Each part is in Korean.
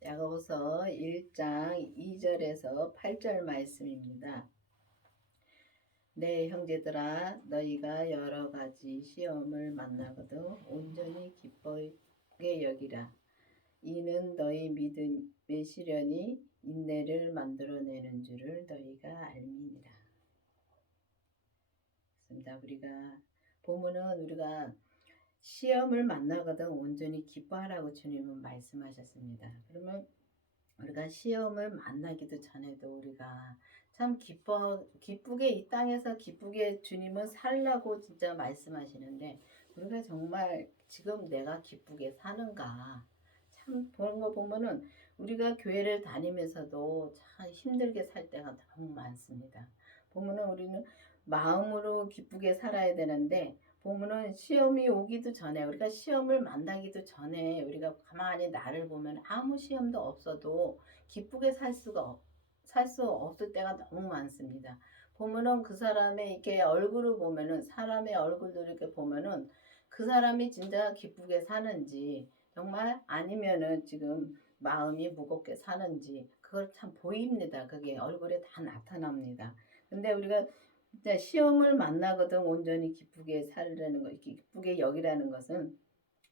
야고보서 1장 2절에서 8절 말씀입니다. 내 형제들아 너희가 여러 가지 시험을 만나거든 온전히 기쁘게 여기라. 이는 너희 믿음의 시련이 인내를 만들어내는 줄을 너희가 알미니라. 그렇습니다. 우리가 보면은 우리가 시험을 만나거든 온전히 기뻐하라고 주님은 말씀하셨습니다. 그러면 우리가 시험을 만나기도 전에도 우리가 참 기쁘게 이 땅에서 기쁘게 주님은 살라고 진짜 말씀하시는데 우리가 정말 지금 내가 기쁘게 사는가 참 보는 거 보면은 우리가 교회를 다니면서도 참 힘들게 살 때가 너무 많습니다. 보면은 우리는 마음으로 기쁘게 살아야 되는데 보면은 시험이 오기도 전에 우리가 시험을 만나기도 전에 우리가 가만히 나를 보면 아무 시험도 없어도 기쁘게 살 수 없을 때가 너무 많습니다. 보면은 그 사람의 이렇게 얼굴을 보면은 사람의 얼굴도 이렇게 보면은 그 사람이 진짜 기쁘게 사는지 정말 아니면은 지금 마음이 무겁게 사는지 그걸 참 보입니다. 그게 얼굴에 다 나타납니다. 근데 우리가 진짜 시험을 만나거든 온전히 기쁘게 살려는 거, 기쁘게 여기라는 것은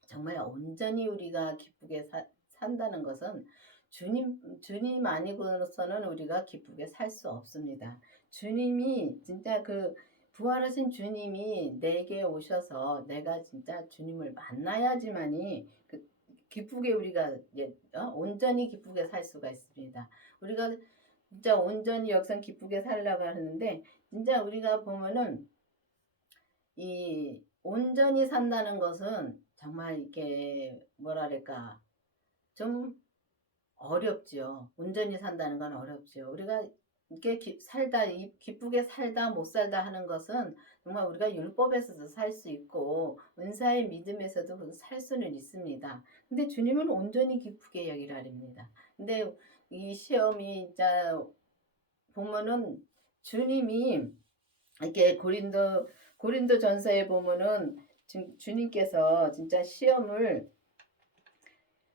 정말 온전히 우리가 기쁘게 산다는 것은 주님 아니고서는 우리가 기쁘게 살 수 없습니다. 주님이 진짜 그 부활하신 주님이 내게 오셔서 내가 진짜 주님을 만나야지만이 그 기쁘게 우리가 온전히 기쁘게 살 수가 있습니다. 우리가 진짜 온전히 역선 기쁘게 살려고 하는데 진짜 우리가 보면은 이 온전히 산다는 것은 정말 이게 뭐랄까 좀 어렵죠. 온전히 산다는 건 어렵죠. 우리가 이렇게 기쁘게 살다 못 살다 하는 것은 정말 우리가 율법에서도 살 수 있고 은사의 믿음에서도 살 수는 있습니다. 근데 주님은 온전히 기쁘게 여기라립니다. 근데 이 시험이 진짜 보면은 주님이 이렇게 고린도 전서에 보면은 주님께서 진짜 시험을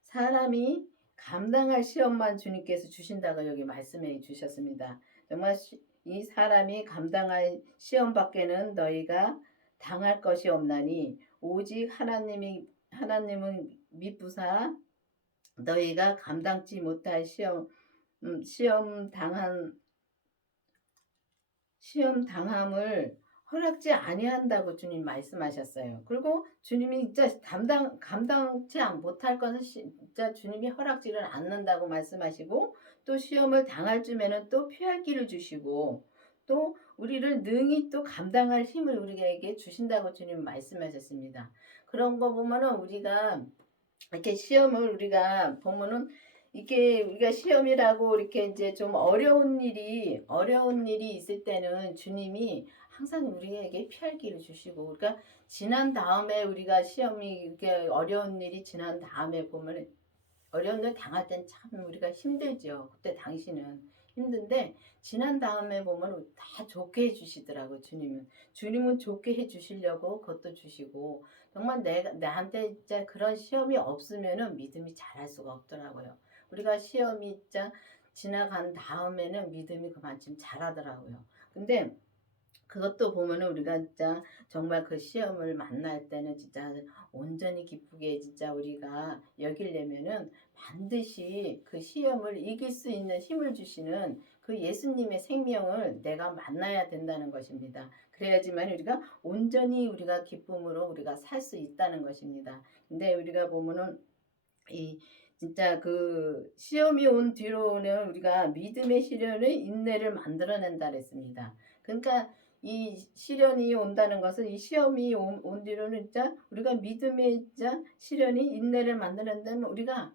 사람이 감당할 시험만 주님께서 주신다고 여기 말씀해 주셨습니다. 정말 이 사람이 감당할 시험밖에는 너희가 당할 것이 없나니 오직 하나님은 미쁘사 너희가 감당치 못할 시험 당함을 허락지 아니한다고 주님 말씀하셨어요. 그리고 주님이 진짜 감당치 못할 것은 진짜 주님이 허락지를 않는다고 말씀하시고 또 시험을 당할 쯤에는 또 피할 길을 주시고 또 우리를 능히 또 감당할 힘을 우리에게 주신다고 주님 말씀하셨습니다. 그런 거 보면은 우리가 이렇게 시험을 우리가 보면은 이게 우리가 시험이라고 이렇게 이제 좀 어려운 일이 있을 때는 주님이 항상 우리에게 피할 길을 주시고 그러니까 지난 다음에 우리가 시험이 이렇게 어려운 일이 지난 다음에 보면 어려운 일 당할 땐 참 우리가 힘들죠. 그때 당신은 힘든데 지난 다음에 보면 다 좋게 해주시더라고 주님은 좋게 해주시려고 그것도 주시고 정말 나한테 진짜 그런 시험이 없으면은 믿음이 잘할 수가 없더라고요. 우리가 시험이 진짜 지나간 다음에는 믿음이 그만큼 잘하더라고요. 근데 그것도 보면은 우리가 진짜 정말 그 시험을 만날 때는 진짜 온전히 기쁘게 진짜 우리가 여기려면은 반드시 그 시험을 이길 수 있는 힘을 주시는 그 예수님의 생명을 내가 만나야 된다는 것입니다. 그래야지만 우리가 온전히 우리가 기쁨으로 우리가 살 수 있다는 것입니다. 근데 우리가 보면은 이 진짜 그 시험이 온 뒤로는 우리가 믿음의 시련을 인내를 만들어낸다 그랬습니다. 그러니까 이 시련이 온다는 것은 이 시험이 온 뒤로는 진짜 우리가 믿음의 진짜 시련이 인내를 만들어낸다면 우리가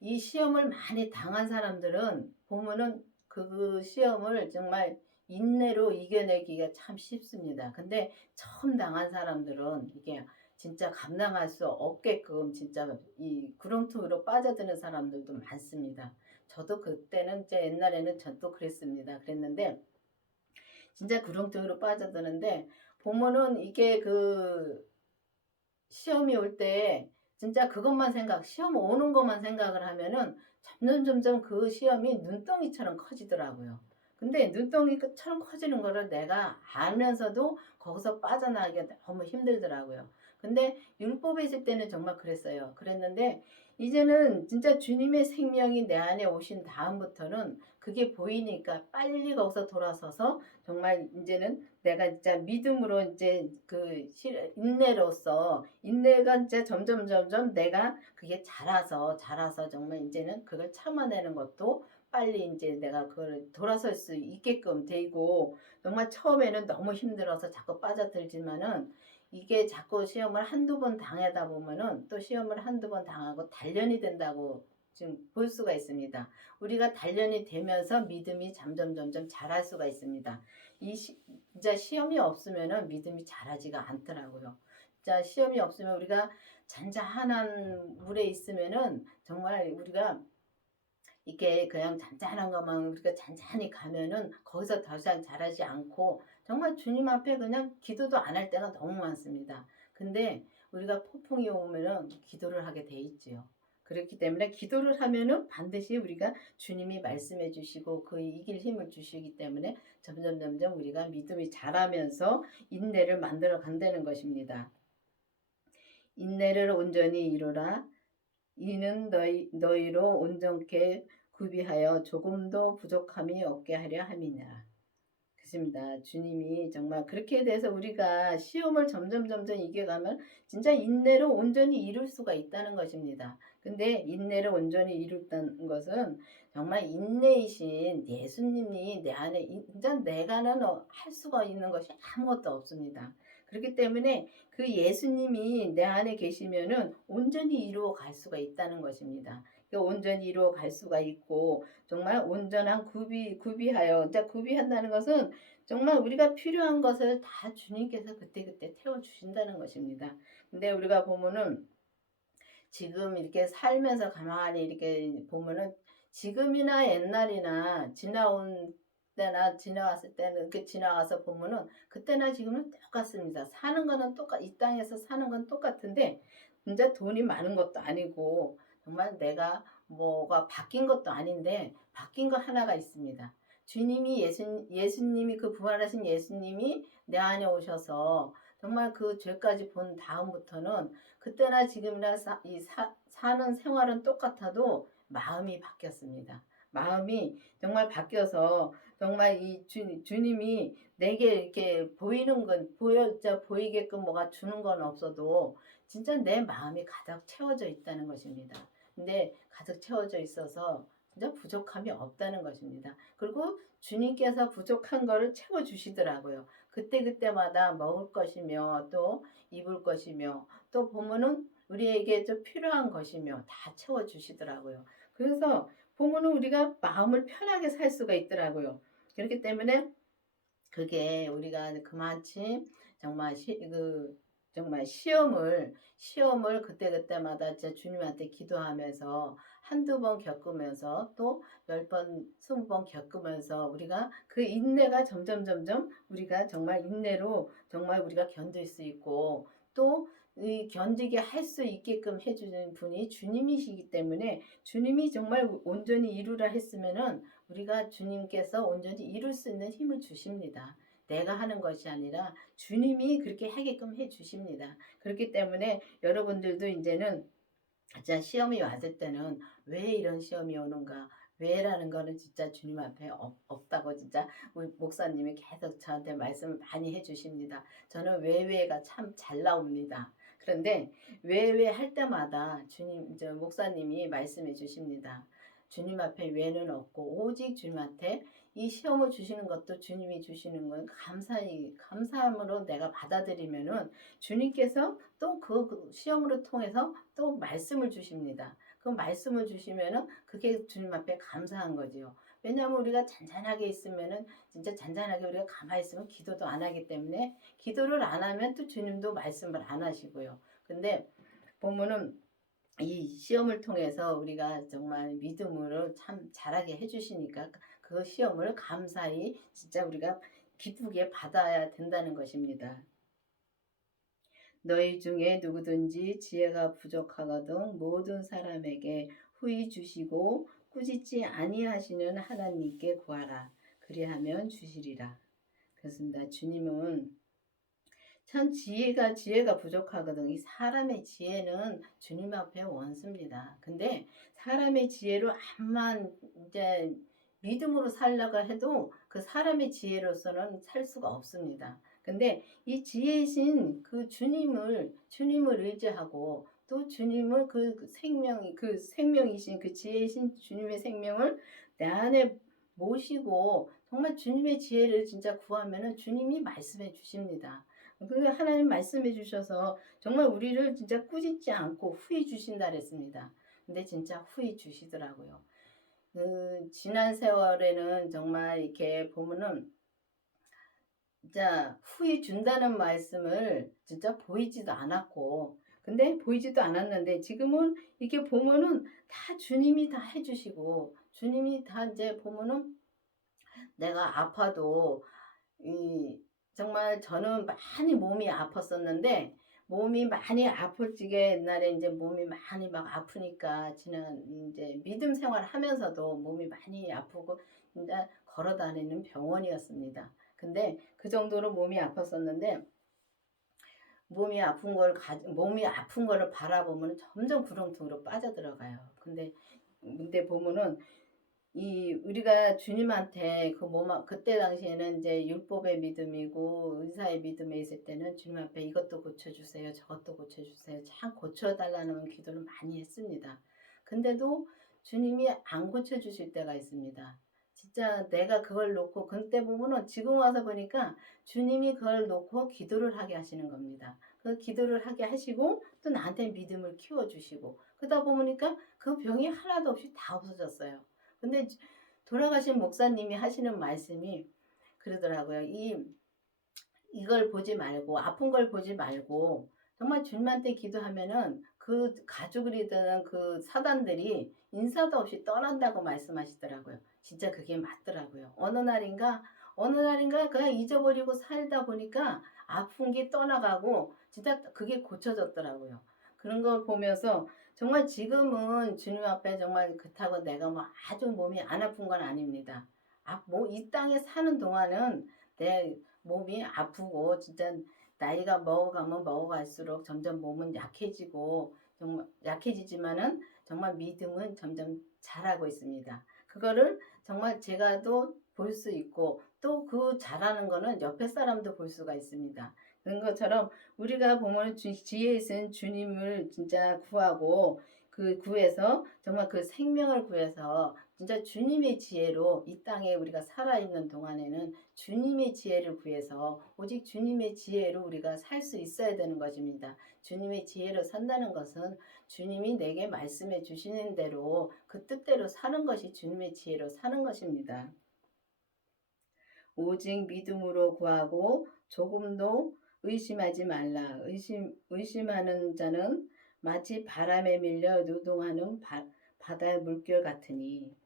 이 시험을 많이 당한 사람들은 보면은 그 시험을 정말 인내로 이겨내기가 참 쉽습니다. 근데 처음 당한 사람들은 이게 진짜 감당할 수 없게끔 진짜 이 구렁텅이로 빠져드는 사람들도 많습니다. 저도 그때는 이제 옛날에는 저도 그랬는데 진짜 구렁텅이로 빠져드는데 보면은 이게 그 시험이 올 때 진짜 그것만 시험 오는 것만 생각을 하면은 점점 그 시험이 눈덩이처럼 커지더라고요. 근데 눈덩이처럼 커지는 거를 내가 알면서도 거기서 빠져나가기가 너무 힘들더라고요. 근데 율법에 있을 때는 정말 그랬어요. 그랬는데 이제는 진짜 주님의 생명이 내 안에 오신 다음부터는 그게 보이니까 빨리 거기서 돌아서서 정말 이제는 내가 진짜 믿음으로 이제 그 인내로서 인내가 이제 점점 내가 그게 자라서 정말 이제는 그걸 참아내는 것도 빨리 이제 내가 그걸 돌아설 수 있게끔 되고, 정말 처음에는 너무 힘들어서 자꾸 빠져들지만은 이게 자꾸 시험을 한두 번 당하다 보면은 또 시험을 한두 번 당하고 단련이 된다고 지금 볼 수가 있습니다. 우리가 단련이 되면서 믿음이 점점 자랄 수가 있습니다. 진짜 시험이 없으면은 믿음이 자라지가 않더라고요. 진짜 시험이 없으면 우리가 잔잔한 물에 있으면은 정말 우리가 이게 그냥 잔잔한 것만 우리가 잔잔히 가면은 거기서 더 이상 자라지 않고 정말 주님 앞에 그냥 기도도 안 할 때가 너무 많습니다. 근데 우리가 폭풍이 오면은 기도를 하게 돼 있지요. 그렇기 때문에 기도를 하면은 반드시 우리가 주님이 말씀해 주시고 그 이길 힘을 주시기 때문에 점점 우리가 믿음이 자라면서 인내를 만들어 간다는 것입니다. 인내를 온전히 이루라. 이는 너희로 온전케 구비하여 조금도 부족함이 없게 하려 함이니라. 그렇습니다. 주님이 정말 그렇게 돼서 우리가 시험을 점점 이겨가면 진짜 인내로 온전히 이룰 수가 있다는 것입니다. 근데 인내를 온전히 이룰다는 것은 정말 인내이신 예수님이 내 안에 진짜 내가는 할 수가 있는 것이 아무것도 없습니다. 그렇기 때문에 그 예수님이 내 안에 계시면은 온전히 이루어 갈 수가 있다는 것입니다. 온전히 이루어 갈 수가 있고 정말 온전한 구비하여, 진짜 구비한다는 것은 정말 우리가 필요한 것을 다 주님께서 그때그때 태워주신다는 것입니다. 근데 우리가 보면은 지금 이렇게 살면서 가만히 이렇게 보면은 지금이나 옛날이나 지나온 때나 지나왔을 때는 이렇게 지나가서 보면은 그때나 지금은 똑같습니다. 사는 거는 이 땅에서 사는 건 똑같은데 진짜 돈이 많은 것도 아니고 정말 내가 뭐가 바뀐 것도 아닌데 바뀐 거 하나가 있습니다. 주님이 예수님이 그 부활하신 예수님이 내 안에 오셔서 정말 그 죄까지 본 다음부터는 그때나 지금이나 사는 생활은 똑같아도 마음이 바뀌었습니다. 마음이 정말 바뀌어서 정말 이 주님이 내게 이렇게 보이는 건 보이게끔 뭐가 주는 건 없어도 진짜 내 마음이 가득 채워져 있다는 것입니다. 근데 가득 채워져 있어서 진짜 부족함이 없다는 것입니다. 그리고 주님께서 부족한 거를 채워주시더라고요. 그때마다 먹을 것이며 또 입을 것이며 또 보면은 우리에게 좀 필요한 것이며 다 채워주시더라고요. 그래서 보면은 우리가 마음을 편하게 살 수가 있더라고요. 그렇기 때문에 그게 우리가 그만큼 정말 정말 시험을 그때마다 진짜 주님한테 기도하면서 한두 번 겪으면서 또 10번, 20번 겪으면서 우리가 그 인내가 점점 우리가 정말 인내로 정말 우리가 견딜 수 있고 또 이 견디게 할 수 있게끔 해주는 분이 주님이시기 때문에 주님이 정말 온전히 이루라 했으면은 우리가 주님께서 온전히 이룰 수 있는 힘을 주십니다. 내가 하는 것이 아니라 주님이 그렇게 하게끔 해 주십니다. 그렇기 때문에 여러분들도 이제는 진짜 시험이 왔을 때는 왜 이런 시험이 오는가? 왜라는 거는 진짜 주님 앞에 없다고 진짜 우리 목사님이 계속 저한테 말씀을 많이 해주십니다. 저는 왜가 참 잘 나옵니다. 그런데 왜 할 때마다 목사님이 말씀해 주십니다. 주님 앞에 왜는 없고 오직 주님한테 이 시험을 주시는 것도 주님이 주시는 건 감사함으로 내가 받아들이면은 주님께서 또 그 시험으로 통해서 또 말씀을 주십니다. 그 말씀을 주시면은 그게 주님 앞에 감사한 거지요. 왜냐하면 우리가 잔잔하게 있으면은 진짜 잔잔하게 우리가 가만히 있으면 기도도 안 하기 때문에 기도를 안 하면 또 주님도 말씀을 안 하시고요. 근데 보면은 이 시험을 통해서 우리가 정말 믿음으로 참 잘하게 해주시니까 그 시험을 감사히 진짜 우리가 기쁘게 받아야 된다는 것입니다. 너희 중에 누구든지 지혜가 부족하거든 모든 사람에게 후히 주시고 꾸짖지 아니하시는 하나님께 구하라. 그리하면 주시리라. 그렇습니다. 주님은 참 지혜가 부족하거든. 이 사람의 지혜는 주님 앞에 원수입니다. 근데 사람의 지혜로 암만 이제 믿음으로 살려고 해도 그 사람의 지혜로서는 살 수가 없습니다. 근데 이 지혜이신 그 주님을 의지하고 또 주님을 그 생명이신 그 지혜이신 주님의 생명을 내 안에 모시고 정말 주님의 지혜를 진짜 구하면은 주님이 말씀해 주십니다. 그 하나님 말씀해 주셔서 정말 우리를 진짜 꾸짖지 않고 후히 주신다 그랬습니다. 근데 진짜 후히 주시더라고요. 지난 세월에는 정말 이렇게 보면은 진짜 후히 준다는 말씀을 진짜 보이지도 않았고, 근데 보이지도 않았는데 지금은 이렇게 보면은 다 주님이 다 해주시고, 주님이 다 이제 보면은 내가 아파도 이 정말 저는 많이 몸이 아팠었는데 몸이 많이 아플 적에 옛날에 이제 몸이 많이 막 아프니까 지난 이제 믿음 생활을 하면서도 몸이 많이 아프고 이제 걸어 다니는 병원이었습니다. 근데 그 정도로 몸이 아팠었는데 몸이 아픈 거를 바라보면 점점 구렁텅이로 빠져들어가요. 근데 보면은 이 우리가 주님한테 그때 당시에는 이제 율법의 믿음이고 의사의 믿음에 있을 때는 주님 앞에 이것도 고쳐주세요, 저것도 고쳐주세요, 참 고쳐달라는 기도를 많이 했습니다. 근데도 주님이 안 고쳐주실 때가 있습니다. 진짜 내가 그걸 놓고 그때 보면은 지금 와서 보니까 주님이 그걸 놓고 기도를 하게 하시는 겁니다. 그 기도를 하게 하시고 또 나한테 믿음을 키워주시고 그러다 보니까 그 병이 하나도 없이 다 없어졌어요. 근데 돌아가신 목사님이 하시는 말씀이 그러더라고요. 이걸 보지 말고 아픈 걸 보지 말고 정말 주님한테 기도하면은 그 가족을 이르는 그 사단들이 인사도 없이 떠난다고 말씀하시더라고요. 진짜 그게 맞더라고요. 어느 날인가 그냥 잊어버리고 살다 보니까 아픈 게 떠나가고 진짜 그게 고쳐졌더라고요. 그런 걸 보면서 정말 지금은 주님 앞에 정말 그렇다고 내가 뭐 아주 몸이 안 아픈 건 아닙니다. 이 땅에 사는 동안은 내 몸이 아프고 진짜 나이가 먹어가면 먹어갈수록 점점 몸은 약해지고 정말 약해지지만은 정말 믿음은 점점 자라고 있습니다. 그거를 정말 제가도 볼 수 있고 또 그 잘하는 거는 옆에 사람도 볼 수가 있습니다. 그런 것처럼 우리가 보면 지혜에 있는 주님을 진짜 구하고 그 구해서 정말 그 생명을 구해서 진짜 주님의 지혜로 이 땅에 우리가 살아있는 동안에는 주님의 지혜를 구해서 오직 주님의 지혜로 우리가 살 수 있어야 되는 것입니다. 주님의 지혜로 산다는 것은 주님이 내게 말씀해 주시는 대로 그 뜻대로 사는 것이 주님의 지혜로 사는 것입니다. 오직 믿음으로 구하고 조금도 의심하지 말라. 의심하는 자는 마치 바람에 밀려 누동하는 바다의 물결 같으니.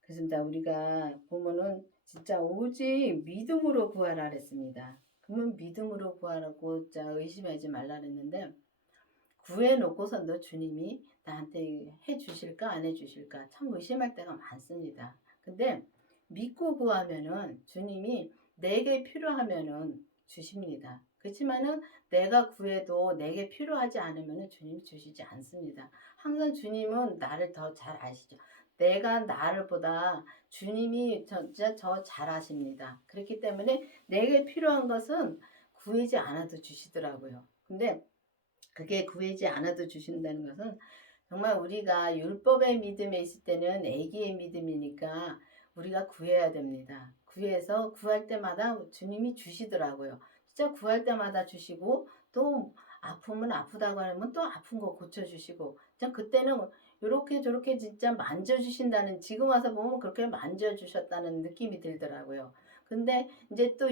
그렇습니다. 우리가 보면은 진짜 오직 믿음으로 구하라 그랬습니다. 그러면 믿음으로 구하라고 자 의심하지 말라 그랬는데 구해놓고선도 주님이 나한테 해주실까 안 해주실까 참 의심할 때가 많습니다. 근데 믿고 구하면은 주님이 내게 필요하면은 주십니다. 그렇지만은 내가 구해도 내게 필요하지 않으면은 주님이 주시지 않습니다. 항상 주님은 나를 더 잘 아시죠. 내가 나를 보다 주님이 진짜 저 잘 아십니다. 그렇기 때문에 내게 필요한 것은 구하지 않아도 주시더라고요. 근데 그게 구하지 않아도 주신다는 것은 정말 우리가 율법의 믿음에 있을 때는 애기의 믿음이니까 우리가 구해야 됩니다. 구해서 구할 때마다 주님이 주시더라고요. 진짜 구할 때마다 주시고 또 아프면 아프다고 하면 또 아픈 거 고쳐주시고 진짜 그때는 요렇게 저렇게 진짜 만져주신다는 지금 와서 보면 그렇게 만져주셨다는 느낌이 들더라고요. 근데 이제 또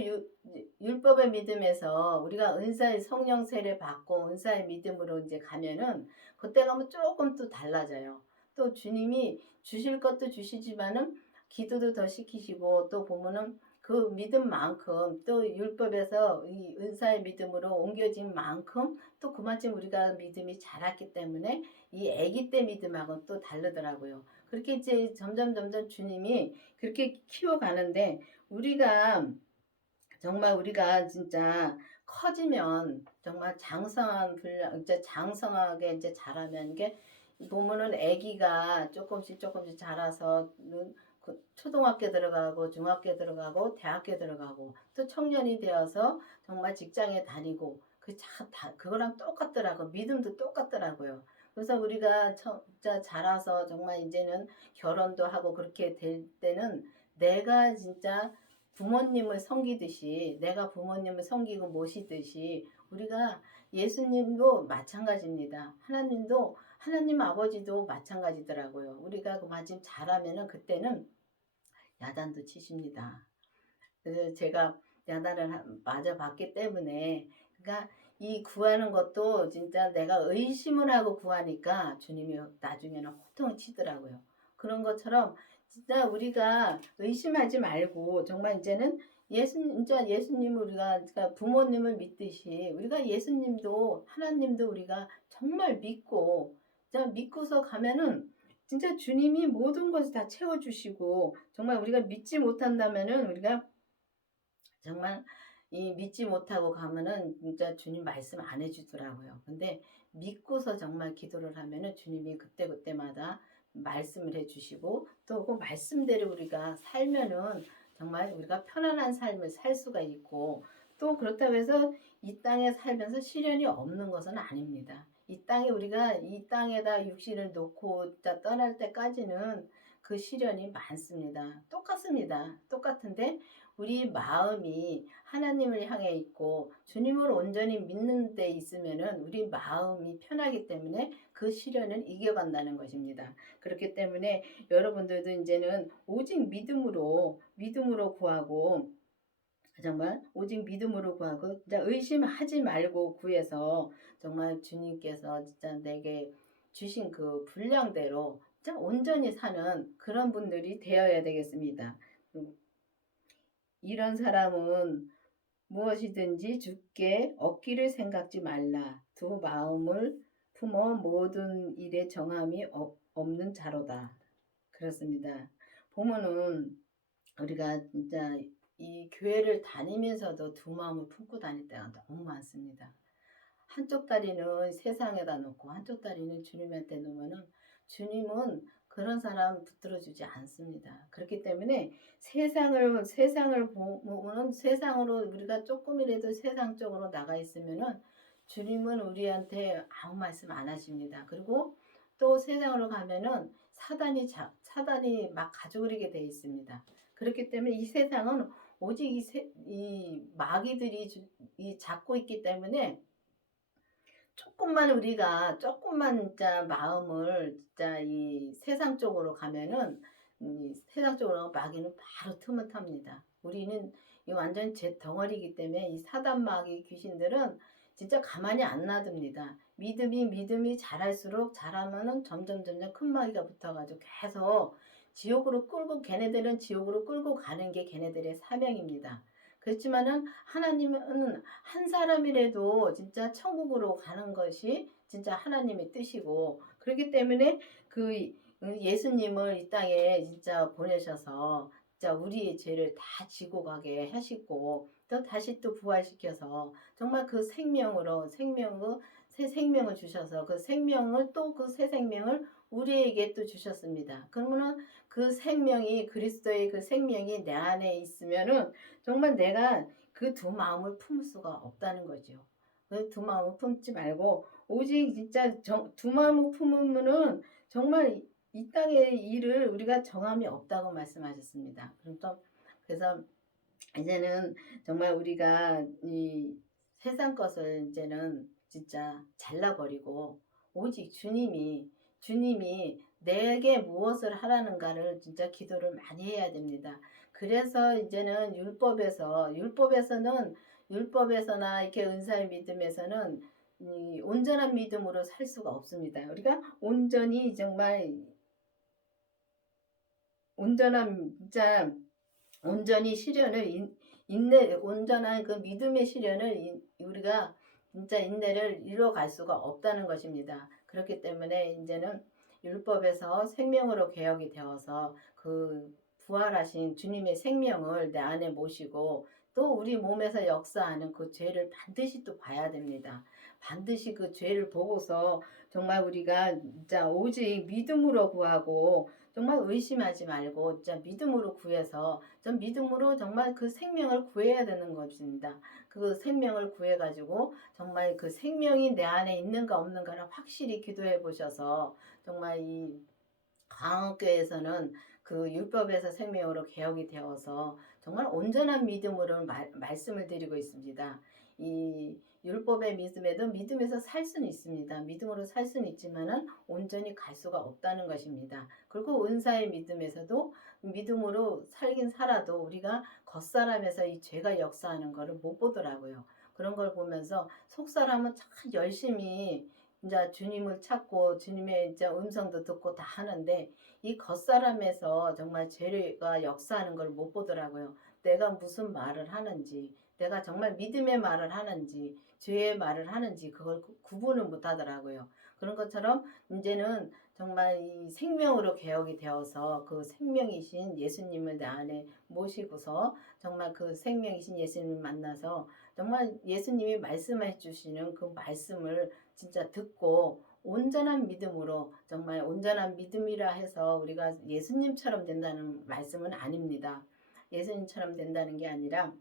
율법의 믿음에서 우리가 은사의 성령 세례 받고 은사의 믿음으로 이제 가면은 그때 가면 조금 또 달라져요. 또 주님이 주실 것도 주시지만은 기도도 더 시키시고 또 보면은 그 믿음만큼 또 율법에서 이 은사의 믿음으로 옮겨진 만큼 또 그만큼 우리가 믿음이 자랐기 때문에 이 아기 때 믿음하고는 또 다르더라고요. 그렇게 이제 점점 주님이 그렇게 키워가는데 우리가 정말 우리가 진짜 커지면 정말 장성한 분량 이제 장성하게 이제 자라면 이게 보면은 아기가 조금씩 자라서 그 초등학교 들어가고 중학교 들어가고 대학교 들어가고 또 청년이 되어서 정말 직장에 다니고 그거랑 똑같더라고. 믿음도 똑같더라고요. 그래서 우리가 진짜 자라서 정말 이제는 결혼도 하고 그렇게 될 때는 내가 진짜 부모님을 섬기듯이 내가 부모님을 섬기고 모시듯이 우리가 예수님도 마찬가지입니다. 하나님 아버지도 마찬가지더라고요. 우리가 마침 잘하면은 그때는 야단도 치십니다. 그래서 제가 야단을 맞아 봤기 때문에 그러니까 이 구하는 것도 진짜 내가 의심을 하고 구하니까 주님이 나중에는 호통을 치더라고요. 그런 것처럼 진짜 우리가 의심하지 말고 정말 이제는 진짜 예수님을 우리가 그러니까 부모님을 믿듯이 우리가 예수님도 하나님도 우리가 정말 믿고 진짜 믿고서 가면은 진짜 주님이 모든 것을 다 채워주시고 정말 우리가 믿지 못한다면은 우리가 정말 이 믿지 못하고 가면은 진짜 주님 말씀 안 해주더라고요. 근데 믿고서 정말 기도를 하면은 주님이 그때그때마다 말씀을 해주시고 또 그 말씀대로 우리가 살면은 정말 우리가 편안한 삶을 살 수가 있고 또 그렇다고 해서 이 땅에 살면서 시련이 없는 것은 아닙니다. 이 땅에 우리가 이 땅에다 육신을 놓고 떠날 때까지는 그 시련이 많습니다. 똑같습니다. 똑같은데 우리 마음이 하나님을 향해 있고 주님을 온전히 믿는 데 있으면은 우리 마음이 편하기 때문에 그 시련을 이겨간다는 것입니다. 그렇기 때문에 여러분들도 이제는 오직 믿음으로 구하고 정말 오직 믿음으로 구하고 진짜 의심하지 말고 구해서 정말 주님께서 진짜 내게 주신 그 분량대로 진짜 온전히 사는 그런 분들이 되어야 되겠습니다. 이런 사람은 무엇이든지 주께 얻기를 생각지 말라. 두 마음을 품어 모든 일에 정함이 없는 자로다. 그렇습니다. 보면은 우리가 진짜 이 교회를 다니면서도 두 마음을 품고 다닐 때가 너무 많습니다. 한쪽 다리는 세상에다 놓고 한쪽 다리는 주님한테 놓으면은 주님은 그런 사람 붙들어 주지 않습니다. 그렇기 때문에 세상을 보면은 세상으로 우리가 조금이라도 세상 쪽으로 나가 있으면은 주님은 우리한테 아무 말씀 안 하십니다. 그리고 또 세상으로 가면은 사단이 막 가져오게 돼 있습니다. 그렇기 때문에 이 세상은 오직 이 마귀들이 잡고 있기 때문에 조금만 진짜 마음을 진짜 이 세상 쪽으로 가면은 이 세상 쪽으로 마귀는 바로 틈을 탑니다. 우리는 이 완전 제 덩어리이기 때문에 이 사단 마귀 귀신들은 진짜 가만히 안 놔둡니다. 믿음이 자라면은 점점 큰 마귀가 붙어가지고 계속 걔네들은 지옥으로 끌고 가는 게 걔네들의 사명입니다. 그렇지만은 하나님은 한 사람이라도 진짜 천국으로 가는 것이 진짜 하나님의 뜻이고 그렇기 때문에 그 예수님을 이 땅에 진짜 보내셔서 진짜 우리의 죄를 다 지고 가게 하시고 또 다시 또 부활시켜서 정말 그 새 생명을 주셔서 그 생명을 또 그 새 생명을 우리에게 또 주셨습니다. 그러면은 그 생명이 그리스도의 그 생명이 내 안에 있으면은 정말 내가 그 두 마음을 품을 수가 없다는 거죠. 그 두 마음을 품지 말고 오직 진짜 두 마음을 품으면은 정말 이 땅의 일을 우리가 정함이 없다고 말씀하셨습니다. 그래서 이제는 정말 우리가 이 세상 것을 이제는 진짜 잘라버리고 오직 주님이 내게 무엇을 하라는가를 진짜 기도를 많이 해야 됩니다. 그래서 이제는 율법에서나 이렇게 은사의 믿음에서는 이 온전한 믿음으로 살 수가 없습니다. 우리가 온전히 정말 온전한 진짜 온전히 시련을 인내 온전한 그 믿음의 시련을 우리가 진짜 인내를 이뤄갈 수가 없다는 것입니다. 그렇기 때문에 이제는 율법에서 생명으로 개혁이 되어서 그 부활하신 주님의 생명을 내 안에 모시고 또 우리 몸에서 역사하는 그 죄를 반드시 또 봐야 됩니다. 반드시 그 죄를 보고서 정말 우리가 진짜 오직 믿음으로 구하고 정말 의심하지 말고 진짜 믿음으로 구해서 전 믿음으로 정말 그 생명을 구해야 되는 것입니다. 그 생명을 구해가지고 정말 그 생명이 내 안에 있는가 없는가를 확실히 기도해 보셔서 정말 이 광업교회에서는 그 율법에서 생명으로 개혁이 되어서 정말 온전한 믿음으로 말씀을 드리고 있습니다. 이 율법의 믿음에도 믿음에서 살 수는 있습니다. 믿음으로 살 수는 있지만은 온전히 갈 수가 없다는 것입니다. 그리고 은사의 믿음에서도 믿음으로 살긴 살아도 우리가 겉사람에서 이 죄가 역사하는 것을 못 보더라고요. 그런 걸 보면서 속사람은 참 열심히 이제 주님을 찾고 주님의 이제 음성도 듣고 다 하는데 이 겉사람에서 정말 죄가 역사하는 걸 못 보더라고요. 내가 무슨 말을 하는지, 내가 정말 믿음의 말을 하는지, 죄의 말을 하는지 그걸 구분을 못 하더라고요. 그런 것처럼 이제는 정말 이 생명으로 개혁이 되어서 그 생명이신 예수님을 내 안에 모시고서 정말 그 생명이신 예수님을 만나서 정말 예수님이 말씀해 주시는 그 말씀을 진짜 듣고 온전한 믿음으로 정말 온전한 믿음이라 해서 우리가 예수님처럼 된다는 말씀은 아닙니다. 예수님처럼 된다는 게 아니라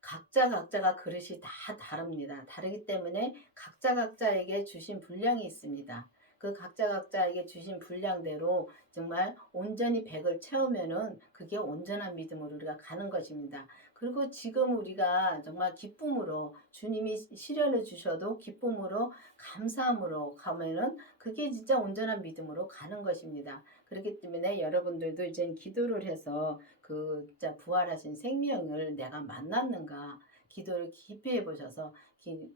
각자가 그릇이 다 다릅니다. 다르기 때문에 각자에게 주신 분량이 있습니다. 그 각자에게 주신 분량대로 정말 온전히 100을 채우면은 그게 온전한 믿음으로 우리가 가는 것입니다. 그리고 지금 우리가 정말 기쁨으로 주님이 시련을 주셔도 기쁨으로 감사함으로 가면은 그게 진짜 온전한 믿음으로 가는 것입니다. 그렇기 때문에 여러분들도 이제 기도를 해서 그 진짜 부활하신 생명을 내가 만났는가 기도를 깊이 해보셔서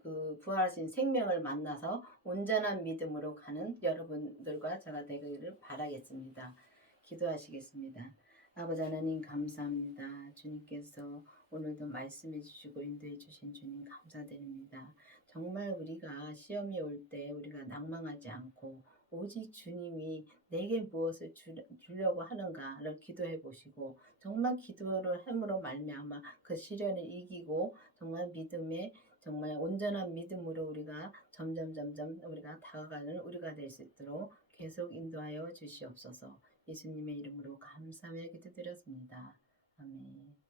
그 부활하신 생명을 만나서 온전한 믿음으로 가는 여러분들과 제가 되기를 바라겠습니다. 기도하시겠습니다. 아버지 하나님 감사합니다. 주님께서 오늘도 말씀해 주시고 인도해 주신 주님 감사드립니다. 정말 우리가 시험이 올 때 우리가 낭망하지 않고 오직 주님이 내게 무엇을 주려고 하는가를 기도해 보시고 정말 기도를 함으로 말미암아 그 시련을 이기고 정말 믿음에 정말 온전한 믿음으로 우리가 점점 우리가 다가가는 우리가 될 수 있도록 계속 인도하여 주시옵소서. 예수님의 이름으로 감사하며 기도드렸습니다. 아멘.